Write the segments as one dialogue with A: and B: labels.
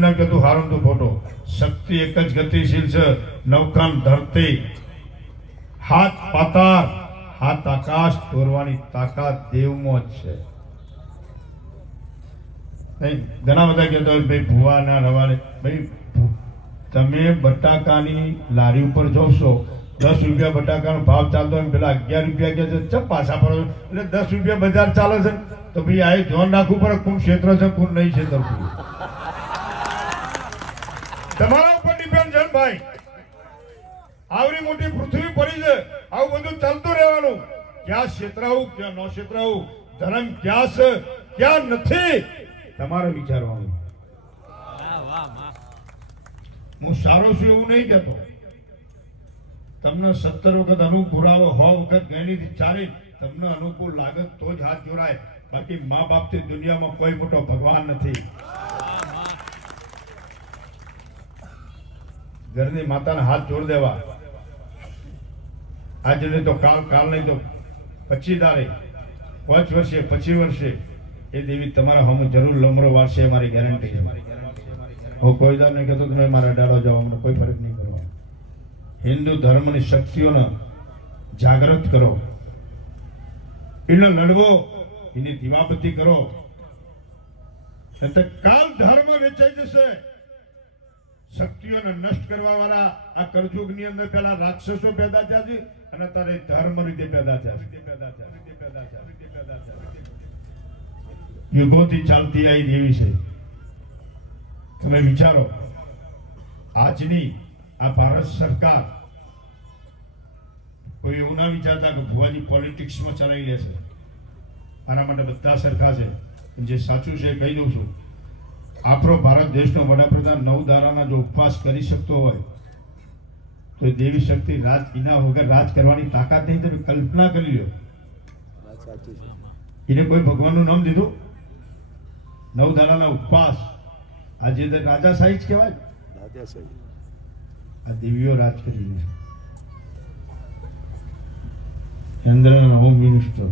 A: એમને કીધું હારું તું ખોટો. શક્તિ એક જ ગતિશીલ છે. નવખાન ધરતી. હાથ પાતાર હાથ આકાશ તોરવાની તાકાત દેવમાં જ છે. ઘણા બધા કહેતા હોય, ભાઈ, ભૂવા ના રવાડે. ભાઈ તમે બટાકાની લારી ઉપર જોશો, દસ રૂપિયા બટાકાનો ભાવ ચાલતો હોય પેલા અગિયાર રૂપિયા કહે છે ચપ પાછા પડો એટલે દસ રૂપિયા બજાર ચાલે છે તો ભાઈ, આ ધ્યાન રાખવું પડે કોણ ક્ષેત્ર છે કોણ નહીં ક્ષેત્ર તમારા ઉપર ડિપેન્ડ છે ભાઈ. આવરી મોટી પૃથ્વી પડી છે. આવું બધું ચાલતું રહેવાનું. ક્યાં ક્ષેત્રાવું ક્યાં ન ક્ષેત્રાવું ધર્મ ક્યાં છે, ક્યાં નથી, તમારે વિચારવાનું. હું સારો છું એવું નહીં કહેતો. તમને સત્તર વખત અનુપુરાવો હો વખત ગણીથી ચાલી, તમને અનુકૂળ લાગત તો જ હાથ જોડાય. બાકી મા બાપથી દુનિયામાં કોઈ મોટો ભગવાન નથી. ઘરની માતાને હાથ જોડ દેવા. આજે નહીં તો કાલ કાલ નહીં તો પચી દારે, પાંચ વર્ષે પચી વર્ષે એ દેવી તમારા હમ જરૂર લમરો વાળશે મારી ગેરંટી હું કોઈ દાર નહીં કહેતો તમે મારા ડાળો જાઓ, અમને કોઈ ફરક નહીં કરવાનો હિન્દુ ધર્મની શક્તિઓને જાગૃત કરો. એને લડવો, એની દીવાબત્તી કરો. એટલે કાલ ધર્મ વેચાઈ જશે. શક્તિઓને નષ્ટ કરવા વાળા આ કળયુગની અંદર પેલા રાક્ષસો પેદા થયા છે અને તારે ધર્મ રીતે પેદા થયા યુગોથી ચાલતી આવી દેવી છે. તમે વિચારો, આજની આ ભારત સરકાર કોઈ એવું ના વિચારતા કે ભુવાજી પોલિટિક્સમાં ચલાવી લેશે. આના માટે બધા સરખા છે. જે સાચું છે કહી દઉં છું આપણો ભારત દેશનો વડાપ્રધાન નવ દારાના જો ઉપવાસ કરી શકતો હોય તો દેવી શક્તિ રાજ એના વગર રાજ કરવાની તાકાત નહીં તમે કલ્પના કરી લો એને કોઈ ભગવાનનું નામ દીધું? નવ દારાના ઉપવાસ. આજે તો રાજાશાહી જ કહેવાય.
B: રાજા
A: આ દેવીઓ રાજ કરી ચંદ્રના હોમ મિનિસ્ટર.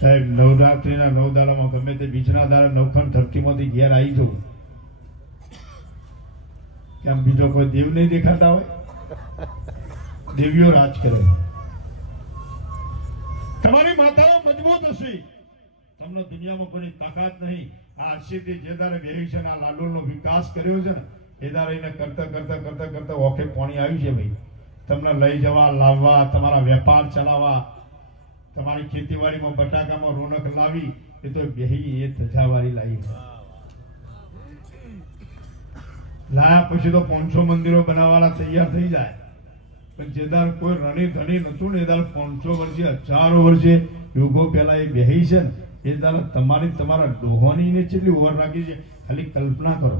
A: સાહેબ, નવરાત્રિના નવ દાડામાં ગમે તે બીજના દાડા નવખંડ ધરતીમાંથી ઘેર આવી જવું. કેમ બીજો કોઈ દેવ નહીં દેખાતા હોય? દેવીઓ રાજ કરે. તમારી માતાઓ મજબૂત હશે. તમને દુનિયામાં કોઈ તાકાત નહીં. આ આરસીથી જે દારે બેહી છે આ લાડોલનો વિકાસ કર્યો છે ને, એ દારે એને કરતા કરતા કરતા કરતા ઓખે પાણી આવ્યું છે ભાઈ. તમને લઈ જવા, લાવવા, તમારા વેપાર ચલાવવા તમારી ખેતીવાડીમાં બટાકામાં રોનક લાવી, એ તો બેહી એ ધજાવાળી લાવી લાયા પછી તો પાંચસો મંદિરો બનાવવાના તૈયાર થઈ જાય. પણ જે દાર કોઈ રણી ધણી નતું ને, એ દાર પાંચસો વર્ષે, હજારો વર્ષે યુગો પહેલા એ બેહી છે ને, એ દાર તમારી તમારા ડોહોની ને કેટલી ઓવર રાખી છે, ખાલી કલ્પના કરો.